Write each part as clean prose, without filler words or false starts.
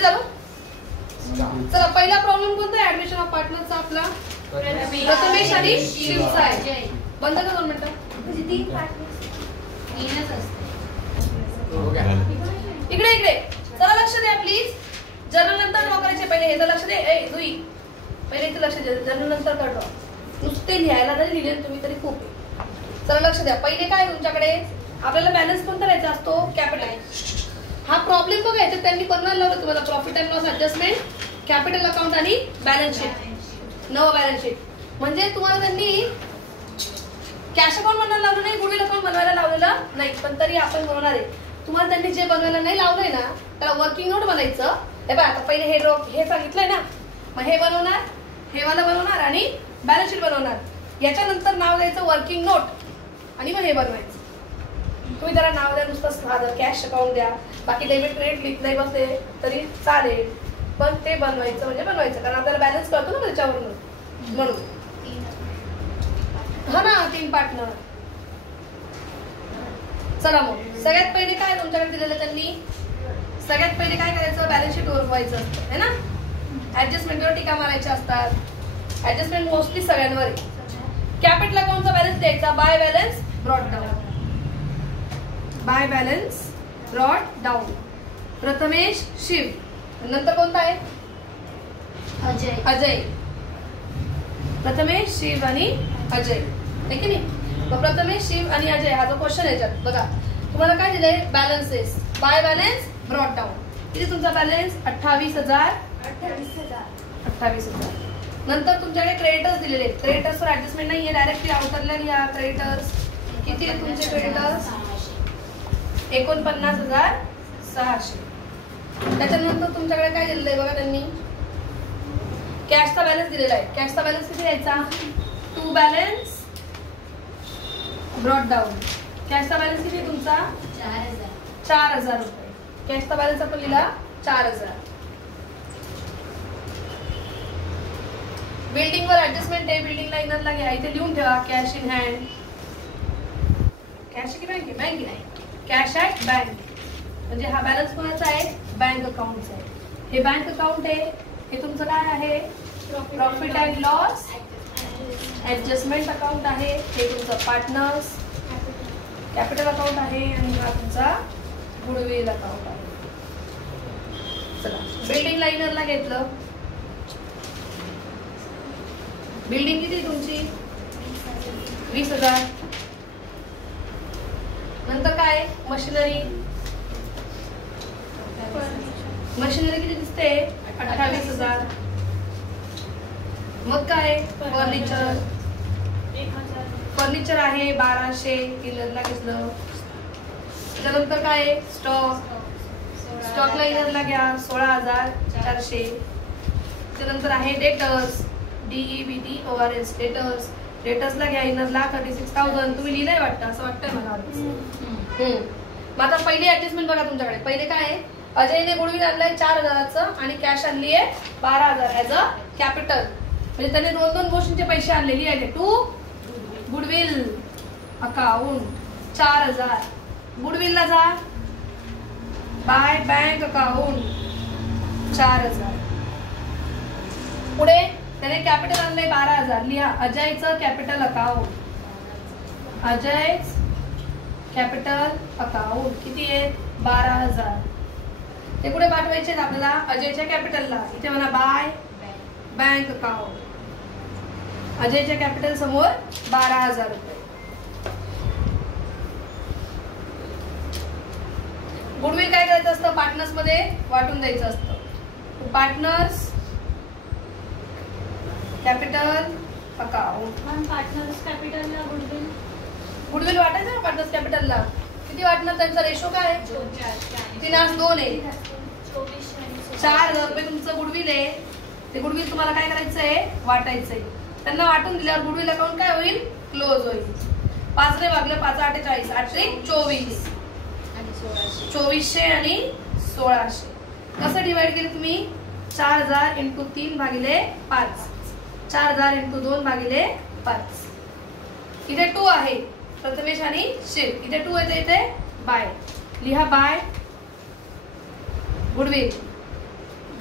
म्हणजे झालं. चला पहिला प्रॉब्लेम कोणता आहे ऍडमिशन ऑफ पार्टनरचा आपला प्रथमेश आणि शिवचा आहे. बंद कर 2 मिनिटं. म्हणजे 3 पार्टनर्स तीनच असते. इकडे इकडे चला लक्ष द्या प्लीज. जर्नल नंतर ड्रॉ करायचे. पहिले हे लक्ष दे. ए जुई पहिले इथे लक्ष द्या. जर्नल नंतर कर ड्रॉ. नुसते लिहायला जरी लिहिले तुम्ही तरी खूप आहे. चला लक्ष द्या. पहिले काय तुमच्याकडे आपल्याला बॅलन्स कोणता करायचा असतो कॅपिटल. हा प्रॉब्लेम बघायचा त्यांनी बनवायला लावलं तुम्हाला profit and loss adjustment capital account आणि बॅलन्स शीट. नवं बॅलन्स शीट म्हणजे तुम्हाला त्यांनी कॅश अकाउंट बनवायला लावलं नाही गुडविल अकाउंट बनवायला लावलेलं नाही. पण तरी आपण बनवणार आहे. तुम्हाला त्यांनी जे बनवायला नाही लावलंय ना त्याला वर्किंग नोट बनायचं. हे बघा आता पहिले हे सांगितलंय ना मग हे बनवणार हे वाला बनवणार आणि बॅलन्स शीट बनवणार. याच्यानंतर नाव द्यायचं वर्किंग नोट आणि मग हे बनवायचं. तुम्ही त्याला नाव द्या नुसतं साधं कॅश अकाउंट द्या. बाकी डेबिट क्रेडिट लिहित नाही बसले तरी चालेल पण ते बनवायचं म्हणजे बनवायचं कारण आपल्याला बॅलन्स कळतो ना त्याच्यावरून म्हणून. हा ना 3 पार्टनर. चला मग सगळ्यात पहिले काय तुमच्याकडे दिलेलं त्यांनी सगळ्यात पहिले काय करायचं बॅलन्स शीट ओळखायचं असतं है ना. ऍडजस्टमेंटवर टीका मारायच्या असतात. ऍडजस्टमेंट मोस्टली सगळ्यांवर आहे. कॅपिटल अकाउंटचा बॅलन्स द्यायचा by balance brought down. By balance brought down. Prathamesh Shiv. नंतर कोणता आहे अजय. प्रथमेश शिव आणि अजय आहे की नाही. मग प्रथमेश शिव आणि अजय हा जो क्वेश्चन याच्यात बघा तुम्हाला काय दिलंय balances by balance brought down. किती तुमचा बॅलन्स 28,000. नंतर तुमच्याकडे क्रेडिटर्स दिलेले आहेत. क्रेडिटर्सवर ऍडजस्टमेंट नाहीये डायरेक्टली आउटरला लिहा. क्रेडिटर्स किती आहेत तुमचे क्रेडिटर्स 49,600. त्याच्यानंतर तुमच्याकडे काय दिलेलं आहे बघा त्यांनी कॅशचा बॅलन्स दिलेला आहे. कॅशचा बॅलन्स किती द्यायचा टू बॅलन्स ब्रॉट डाऊन. कॅशचा बॅलन्स किती तुमचा 4,000 रुपये. कॅशचा बॅलन्स आपण लिहिला 4,000. बिल्डिंग वर ऍडजस्टमेंट आहे. बिल्डिंगला इनरला घ्या. इथे लिहून ठेवा कॅश इन हँड. कॅश की बँक आहे बँक नाही कॅश ॲट बँक म्हणजे हा बॅलन्स कोणाचा आहे बँक अकाउंटचा आहे. हे बँक अकाउंट आहे. हे तुमचं काय आहे profit and loss adjustment account आहे. हे तुमचं पार्टनर्स कॅपिटल अकाउंट आहे आणि हा तुमचा गुडविल अकाउंट आहे. चला बिल्डिंग लाइनरला घेतलं. बिल्डिंग किती तुमची 20,000. नंतर काय मशिनरी. मशिनरी किती दिसते 28,000. मग काय फर्निचर. फर्निचर आहे 1200 इनरला घेतलं. त्यानंतर काय स्टॉक. स्टॉकला इनरला घ्या 16,400. त्यानंतर आहे डेटर्स DEBTORS डेटर्स. डेटर्सला घ्या इनरला 36,000. तुम्ही लिहिलंय वाटतं असं वाटतंय मला. मग आता पहिली ऍडजस्टमेंट बघा तुमच्याकडे. पहिले काय आहे अजयने गुडविल आणलाय 4,000चं आणि कॅश आणली आहे 12,000 ऍज अ कॅपिटल. म्हणजे त्याने 2 गोष्टींचे पैसे आणलेली आहे. To goodwill account 4,000. गुडविलला जा बाय बँक अकाउंट 4,000. पुढे त्याने कॅपिटल आणलंय 12,000. लिहा अजयचं capital account. Ajay capital account किती आहे 12,000. ते कुठे पाठवायचे आपल्याला अजयच्या कॅपिटलला. इथे म्हणा बाय बँक अकाउंट. अजयच्या कॅपिटल समोर 12,000 रुपये. गुडविल काय करायचं असतं पार्टनर्स मध्ये वाटून द्यायचं असतं. Partners capital account. पार्टनर्स कॅपिटलला गुडविल वाटायचं ना पार्टनर्स कॅपिटलला. किती वाटणार त्यांचा रेशो काय 3:2 आहे. 4,000 रुपये तुमचं गुडविल आहे. ते गुडविल तुम्हाला काय करायचंय वाटायचंय. त्यांना वाटून दिल्यावर गुडविल अकाउंट काय होईल क्लोज होईल. 5 ने भागलं 5 8 40 8 24 2400 आणि 1600. कसं डिवाइड केलं तुम्ही 4,000 × 3 भागिले 5. 4,000 × 2 भागिले 5. इथे 2 आहे प्रथमेश आणि शिव. इथे 2 येते इथे बाय. लिहा बाय गुडविल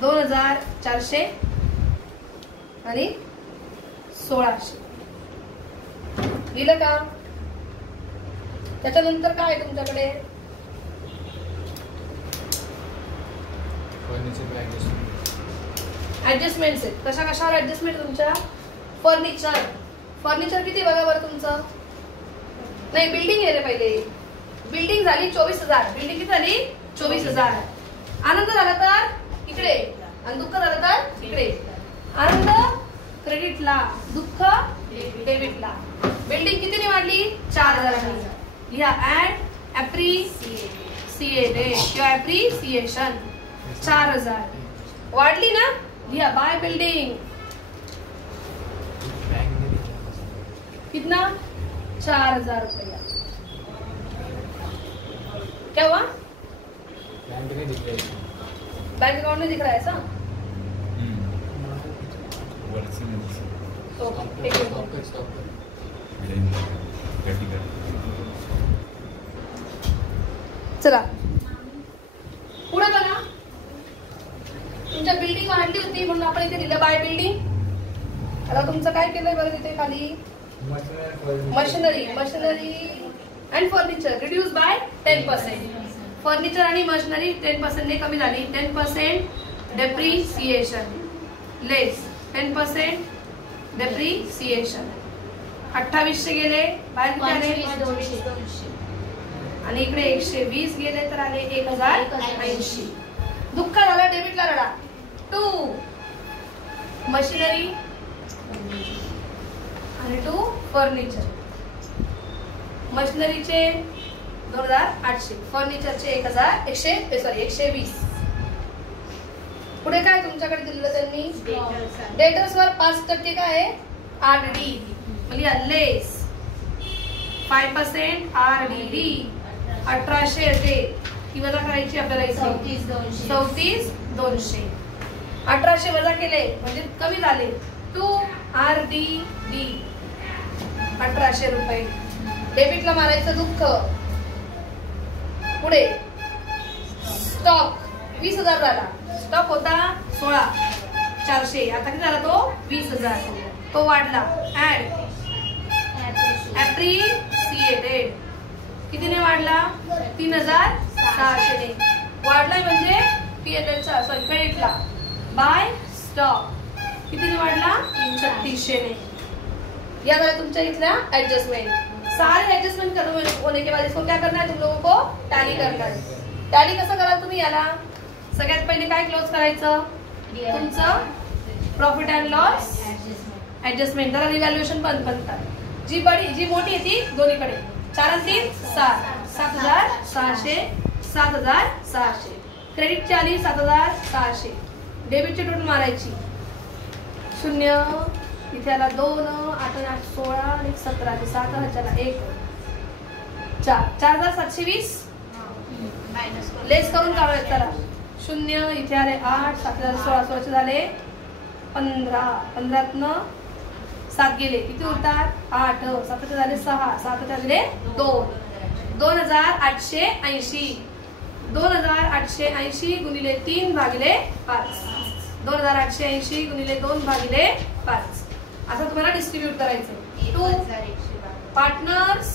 2400 आणि 1600 लिहिलं का? त्याच्यानंतर काय आहे तुमच्याकडे? ऍडजस्टमेंट्स आहेत. कशावर ऍडजस्टमेंट तुमच्या? फर्निचर किती बघा बरं तुमचं? नाही, बिल्डिंग आहे रे पहिले. बिल्डिंग झाली 24,000. बिल्डिंग किती झाली? 24,000. आनंद झाला तर इकडे आणि दुःख झालं तर इकडे. आनंद क्रेडिटला, दुःख डेबिटला. बिल्डिंग कितीने वाढली? 4,000. लिहा ऍड ऍप्रिसिएटेड किंवा ऍप्रिसिएशन 4,000 वाढली ना. लिहा बाय बिल्डिंग कितना? 4,000 रुपया. क्या हुआ? बैंक अकाउंट में दिख रहा है ऐसा? चला पुढे बघा. तुमच्या बिल्डिंग वाढली होती म्हणून आपण इथे लिहिलं बाय बिल्डिंग. आता तुमचं काय केलंय बरं तिथे खाली? Machinery and furniture reduce by 10%. Furniture आणि मशिनरी 10% ने कमी झाली. 10% डेप्रिसिएशन लेस. 10% डेप्रिसिएशन. 2800 गेले बाहेर किती आले? आणि इकडे 120 गेले तर आले 1080. दुःख झालं, डेबिटला रडा. 2 मशिनरी आणि 2 फर्निचर. मशिनरीचे 2,800, फर्निचरचे 1,120. पुढे काय तुमच्याकडे दिलेलं त्यांनी? डेटर्स वर 5% काय आहे? आरडी. म्हणजे लेस 5% आरडीडी. 1,800 येते ती वजा करायची आपल्याला इथे. 34,200. 1,800 वजा केले म्हणजे कमी झाले. 2 आरडीडी 1,800 रुपये. डेबिटला मारायचं दुःख. पुढे स्टॉक 20,000 झाला. स्टॉक होता 16,400. आता किती झाला तो? 20,000. तो वाढला. ऍड ऍप्रिसिएटेड कितीने वाढला? 3,600 ने वाढलाय. म्हणजे पीएलएलचा सॉरी क्रेडिटला. बाय स्टॉक कितीने वाढला? 3,600 ने. या झाल्या तुमच्या इथल्या एडजस्टमेंट. सारे एडजस्टमेंट होने के बाद इसको क्या करना है? तुम लोगों को टॅली करना है. टॅली कसं कराल तुम्ही? याला सगळ्यात पहिले काय क्लोज करायचं? तुमचं प्रॉफिट अँड लॉस ऍडजस्टमेंट. त्याला रिव्हॅल्युएशन पण म्हणतात. जी मोठी आहे ती दोन्हीकडे. 4 आणि 3 7. 7,600 7,600. क्रेडिटची आली 7,600. डेबिटची टोटल मारायची 0 इथे आला 2 8 आणि 8 16 आणि 17 आणि 7 ह्याच्याला 1 4 4,720 लेस करून काढायचं. त्याला 0 इथे आले 8 7 16 16 झाले 15. 15तनं 7 गेले किती उरतात? 8. 7 झाले 6. 7 झाले 2. 2,880. 2,880 गुणिले 3 भागिले 5. 2,880 गुणिले 2 भागिले 5. असं तुम्हाला डिस्ट्रीब्यूट करायचं. 2 पार्टनर्स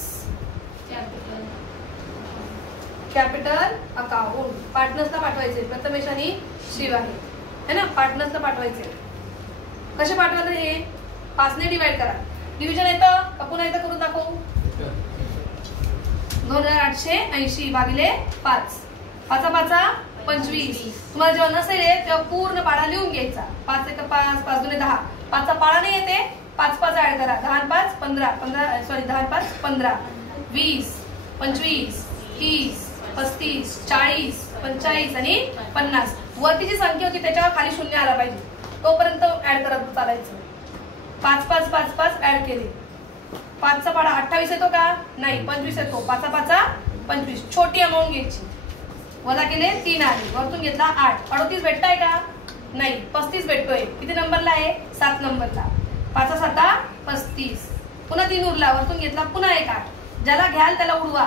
कॅपिटल अकाउंट. पार्टनर्सला पाठवायचे. प्रथमेश आणि शिव आहे ना. पार्टनर्सला पाठवायचे. कसे पाठवायचं? हे 5 ने डिवाइड करा. डिव्हिजन येतं का पुन्हा येतं? करून दाखवू. 2,880 भागिले 5. 5 5 25. तुम्हाला जेव्हा नसेल तेव्हा पूर्ण पाडा लिहून घ्यायचा. 5 1 5 5 2 10. 5चा पाडा नाही येते. 5 5 ऍड करा. 10 5 15 15 सॉरी 10 5 15 20 25 30 35 40 45 आणि 50. वरती जी संख्या होती त्याच्यावर खाली 0 आला पाहिजे. तोपर्यंत ऍड करत चालायचं. 5 5 5 5 ऍड केले. 5चा पाडा 28 येतो का? नाही 25 येतो. 5 5 25. छोटी अमाऊंट घ्यायची. वजा केले 3 आले. वरतून घेतला 8. 38 भेटताय का? नाही 35 भेटतोय. किती नंबरला आहे? 7 नंबरला. 5 7 35. पुन्हा 3 उरला. वरतून घेतला पुन्हा 1 8. ज्याला घ्याल त्याला उडवा.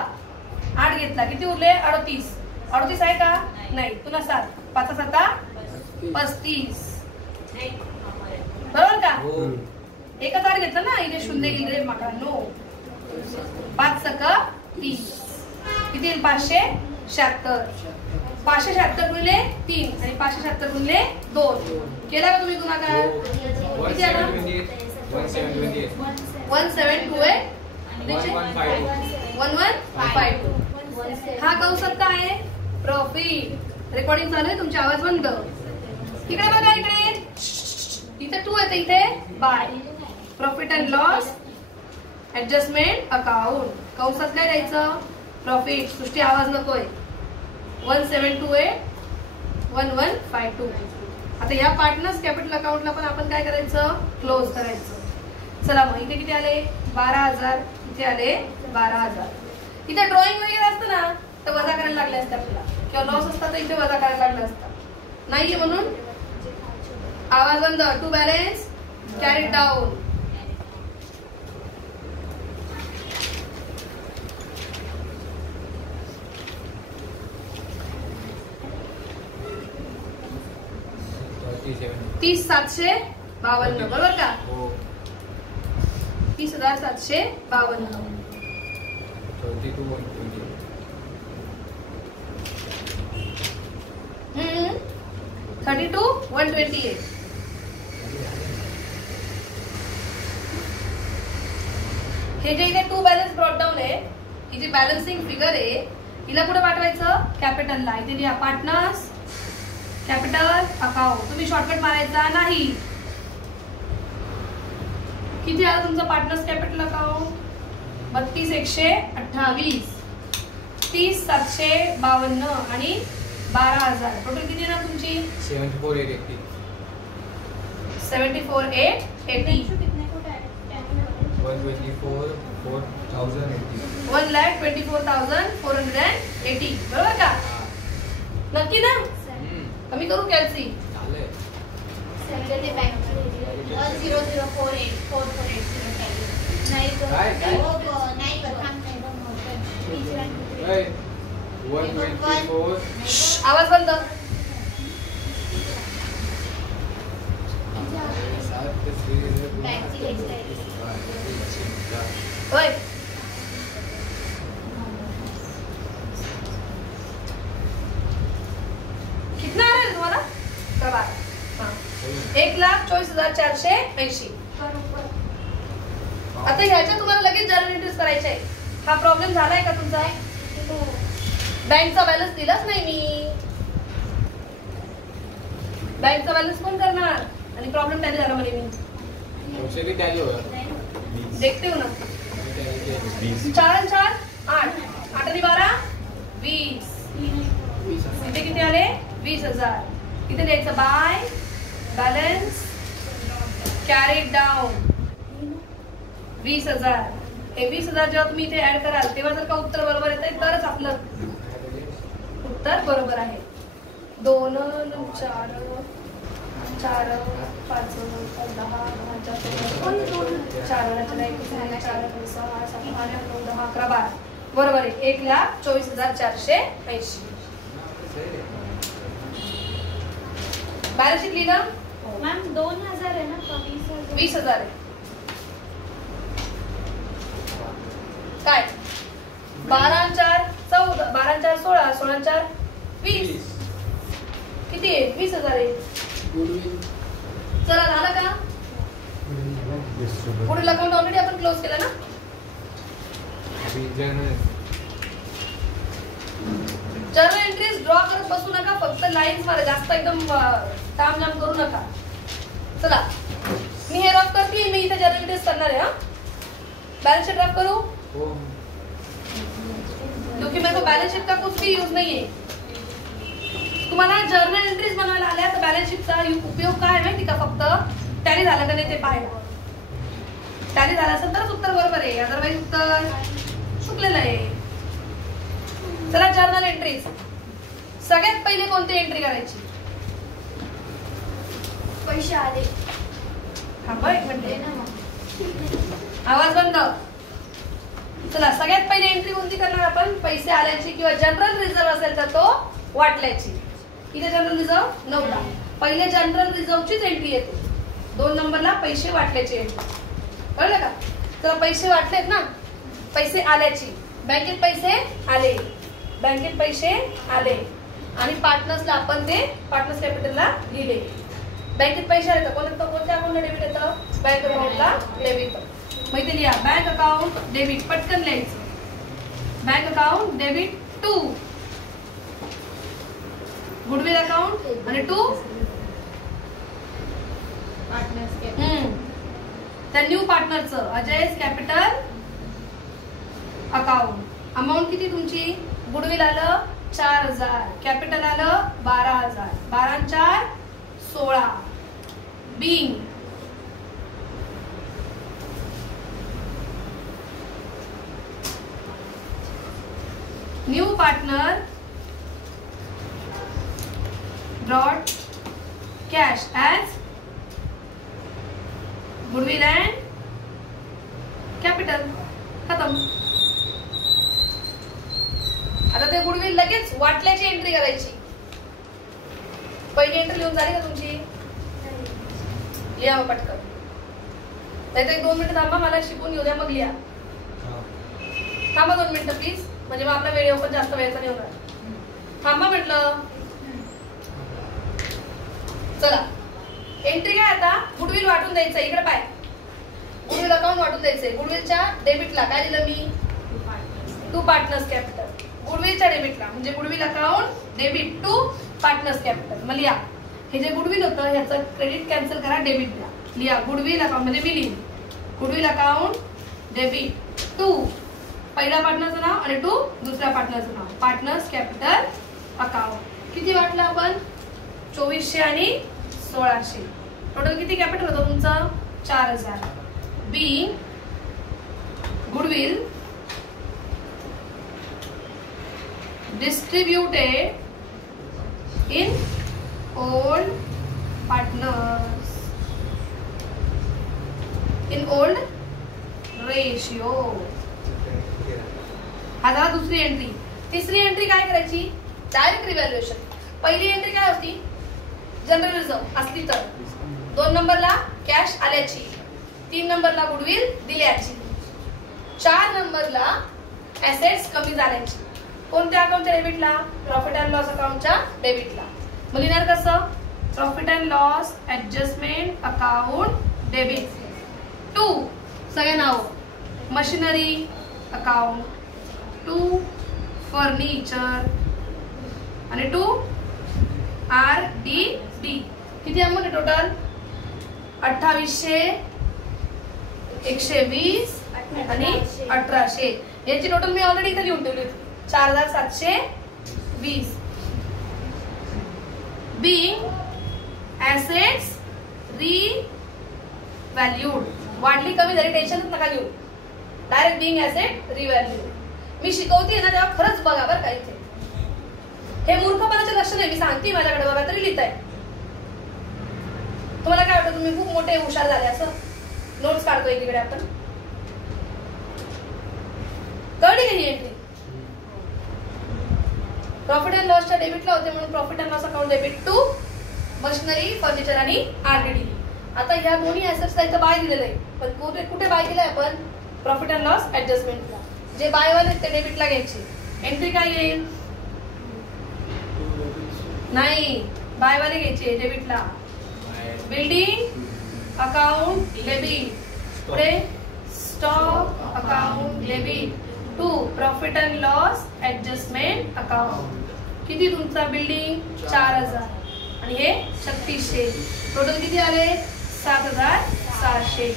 8 घेतला. किती उरले? 38. 38 आहे का? नाही. पुन्हा 7. 5 7 35. बरोबर का? एकच वार घेतलं ना, इथे शून्य गेले माका. नो. 5 सका 30. किती येईल? 576. 576 गुणिले 3 आणि 576 गुणिले 2. केला का तुम्ही गुणाकार? किती आला? 1728. 1152. हा कंसात काय आहे? प्रॉफिट. रेकॉर्डिंग चालू आहे, तुमची आवाज बंद. इकडे बघा, इकडे इथे 2 येते, इथे by. Profit and loss adjustment account. कंसात काय द्यायचं? प्रॉफिट. सृष्टी आवाज नकोय. 1728 1152. आता या पार्टनर्स कॅपिटल अकाउंटला पण आपण काय करायचं? क्लोज करायचं. चला मग इथे किती आले? 12,000. इथे आले 12,000. इथे ड्रॉइंग वगैरे असतं ना तर वजा करायला लागले असते आपल्याला, किंवा लॉस असता तर इथे वजा करायला लागला असता. नाहीये म्हणून आवाज बंद. To balance carry down. तीस 752. बरोबर का? 30,752. 32,128. हे जे इथे टू बॅलन्स ब्रॉट डाऊन आहे, ही जी बॅलन्सिंग फिगर आहे, हिला कुठे पाठवायचं? कॅपिटलला. इथे लिहा पार्टनर्स कॅपिटल अकाउंट. तुम्ही शॉर्टकट मारायचा नाही. किती आला तुमचं पार्टनर्स कॅपिटल अकाउंट? 32,128. 30,752 आणि 12,000. टोटल किती ना तुमची? 74,880. 74,880. 1,24,480. बरोबर का? नक्की ना? कमी करू कॅल्सी? 124. आवाज बंद. होय. कितना आ रहा है तुम्हारा? कब आ रहा है? 1,24,480. आता ह्याच्या तुम्हाला लगेच जर्नल एंट्रीज करायचे आहे. हा प्रॉब्लेम झालाय का तुमचा? बँकचा बॅलन्स दिलाच नाही मी. बँकचा बॅलन्स कोण करणार? आणि प्रॉब्लेम टॅली झाला म्हणे मी. देखते हो ना. 4 आणि 4 8. 8 आणि 12 20. इथे किती आले? 20,000. इथे द्यायचं बाय बॅलन्स कॅरीड डाऊन 20,000. हे 20,000 जेव्हा तुम्ही इथे ऍड कराल तेव्हा जर का उत्तर बरोबर येत आहे तरच आपलं उत्तर बरोबर आहे. 2 4 4 5 10 11 बरोबर आहे. 1,24,480. बॅलन्स शीट लिहिलं मॅम 2,000 आहे ना? 20,000 आहे. काय 12 आणि 4 14. 12 आणि 4 16. 16 आणि 4 20. किती आहे? 20,000 आहे. चला झालं का? पुढील अकाउंट ऑलरेडी आपण क्लोज केलं ना. जर्नल एंट्रीज ड्रॉ करत बसू नका. फक्त लाईन्स मारा. जास्त एकदम तामझाम करू नका. चला मी हे रफ करते. मी इथे जर्नल एंट्रीज करणार आहे. बैलेंस शीट रफ करूं क्योंकि मेरे को बैलेंस शीट का कुछ भी यूज नहीं है. तुम्हाला जर्नल एंट्रीज बनवायला आल्या तर बैलेंस शीटचा उपयोग काय आहे माहिती का? फक्त टॅली झालं का नाही ते पाहायला. टॅली झालं असेल तरच उत्तर बरोबर आहे. अदरवाईज उत्तर चुकलेलं आहे. चला जर्नल एंट्रीज. सगळ्यात पहिले कोणती एंट्री करायची? पैसे आले. थांबा एक मिनिट. आवाज बंद. चला सगळ्यात पहिली एंट्री कोणती करणार आपण? पैसे आल्याची किंवा जनरल रिझर्व असेल तर तो वाटल्याची. इथे जनरल रिझर्व 9 ला. पहिले जनरल रिझर्वचीच एंट्री येते. 2 नंबरला पैसे वाटल्याची एंट्री. कळलं का? तर पैसे वाटलेत ना, पैसे आल्याची, बँकेत पैसे आले, बँकेत पैसे आले आणि पार्टनर्सला आपण ते पार्टनर्स कॅपिटलला दिले. बँकेत पैसे आले तर कोणत्या अकाउंटला डेबिट येतं? बँक अकाउंटला डेबिट. मग इथे लिहा बँक अकाउंट डेबिट, पटकन लिहायचं. Bank account debit to goodwill account आणि टू त्या न्यू पार्टनरचं अजय's कॅपिटल अकाउंट. अमाऊंट किती तुमची? गुडविल आलं 4000, कॅपिटल आलं 12000, 12 4 16. Being new partner brought cash as goodwill and capital. खतम. आता ते गुडविल लगेच वाटल्याची एंट्री करायची. पहिली एंट्री लिहून झाली का तुमची? लिहा पटकन. नाही तर 1-2 मिनिटं थांबा, मला शिकून घेऊ द्या मग लिहा. थांबा 2 मिनिटं प्लीज, म्हणजे मग आपला व्हिडिओ पण जास्त वेळचा नाही होणार. थांबा म्हटलं. चला एंट्री काय आता? गुडविल वाटून द्यायचं. इकडे पाय, गुडविल अकाउंट वाटून द्यायचंय. गुडविलच्या डेबिटला काय दिलं मी? To partners capital. गुडविलच्या डेबिटला म्हणजे goodwill account debit to partners capital. मग लिहा हे जे गुडविल होतं ह्याचं क्रेडिट कॅन्सल करा डेबिटला. लिहा गुडविल अकाउंट म्हणजे मी लिहिन गुडविल अकाउंट डेबिट टू पहिल्या पार्टनरचं नाव आणि टू दुसऱ्या पार्टनरचं नाव, पार्टनर्स कॅपिटल अकाउंट. किती वाटलं आपण? 2400 आणि 1600. टोटल किती कॅपिटल होतं तुमचं? 4000. Be goodwill distributed in old partners in old ratio. हा झाला दुसरी एंट्री. तिसरी एंट्री काय करायची? Direct revaluation. पहिली एंट्री काय होती? जनरल रिझर्व असली तर. 2 नंबरला कॅश आल्याची, 3 नंबरला गुडविल दिल्याची, 4 नंबरला ऍसेट्स कमी झाल्याची. कोणत्या अकाउंटच्या डेबिटला? प्रॉफिट अँड लॉस अकाउंटच्या डेबिटला. मग लिहिणार कसं? Profit and loss adjustment account debit to सगळे नाव मशिनरी अकाउंट, टू फर्निचर आणि टू RDD. किती अमाऊंट आहे टोटल? 2800, 120 आणि 1800. याची टोटल मी ऑलरेडी इथे लिहून ठेवली होती. 4720. Being assets revalued. वाढली कमी झाली टेन्शनच नका घेऊ. Direct being asset revalued. मी शिकवते ना तेव्हा खरंच बघा बरं का. इथे हे मूर्खपणाचे लक्षण आहे. मी सांगते माझ्याकडे बघा तरी लिहिताय. तुम्हाला काय वाटतं? तुम्ही खूप मोठे हुशार झाले असं? नोट्स काढतो एकीकडे आपण. कळली ही एंट्री? प्रॉफिट अँड लॉसच्या डेबिटला होते म्हणून profit and loss account debit to machinery, furniture आणि RDD. आता ह्या दोन्ही ऍसेट्सला इथं बाय दिलेलं आहे, पण कुठे बाय केलंय आपण? प्रॉफिट अँड लॉस ऍडजस्टमेंटला. जे बाय वाले ते डेबिटला घ्यायचे. एंट्री काय येईल? नाही, बाय वाले घ्यायचे डेबिटला. बिल्डिंग अकाउंट डेबिट, पुढे stock account debit to profit and loss adjustment account. किती तुमचा? बिल्डिंग 4000 आणि हे 3600. टोटल किती आले? 7600.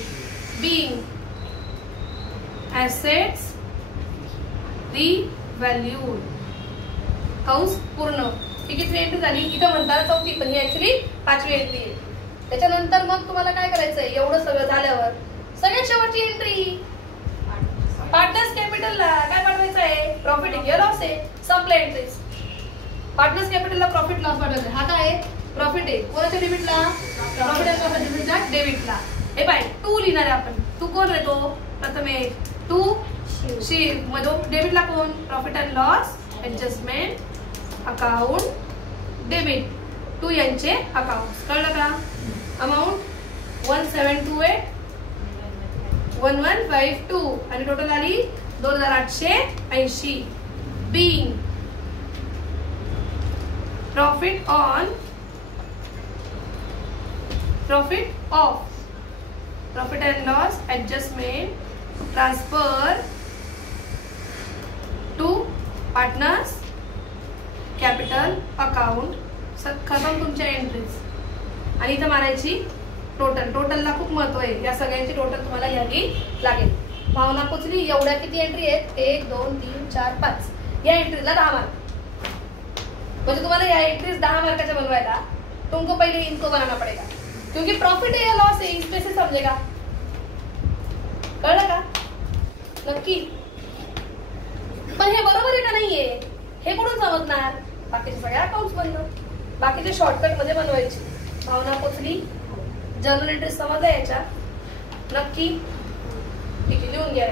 बिंग ऍसेट्स रिव्हॅल्यूड कंस पूर्ण. ही किती एंट्री झाली? इथं म्हणताना 4थी, पण ही ऍक्च्युअली 5वी एंट्री आहे. त्याच्यानंतर मग तुम्हाला काय करायचंय? एवढं सगळं झाल्यावर सगळ्यात शेवटची एंट्री पार्टनर्स कॅपिटलला काय पाठवायचं आहे? प्रॉफिट आहे, लॉस आहे. संपल्या एंट्रीज. पार्टनर्स कॅपिटलला प्रॉफिट लॉस पाठवायचं. हा काय आहे? प्रॉफिट आहे. कोणाच्या डेबिटला? प्रॉफिट अँड लॉस ऍडजस्टमेंटच्या डेबिटला. हे बाय टू लिहिणार आहे आपण. टू कोण आहे? तो प्रथमे टू शी मध्ये डेबिटला कोण? Profit and loss adjustment account debit to यांचे अकाउंट. कळलं का? अमाऊंट 1728 1152 आणि टोटल आली 2880. Being profit of profit and loss adjustment transfer to partners capital account. खतम तुमच्या एंट्रीज. आणि इथं मारायची टोटल. टोटलला खूप महत्व आहे. या सगळ्यांची टोटल तुम्हाला घ्यावी लागेल. भावना पोचली. एवढ्या किती एंट्री आहेत? 1 2 3 4 5. या एंट्रीला 10 मार्क. म्हणजे तुम्हाला या एंट्रीज 10 मार्काच्या बनवायला तुमको पहिले इनको बनाना पडेगा, क्योंकि प्रॉफिट है या लॉस है इसमें से समझेगा. कळलं का? नक्की. पण हे बरोबर आहे का नाहीये हे कुठून समजणार? बाकीचे सगळे अकाउंट्स बंद. बाकीचे शॉर्टकट मध्ये बनवायचे. भावना पोचली. जर्नल एंट्री समजल्या याच्या? नक्की. ठीक आहे, लिहून घ्या.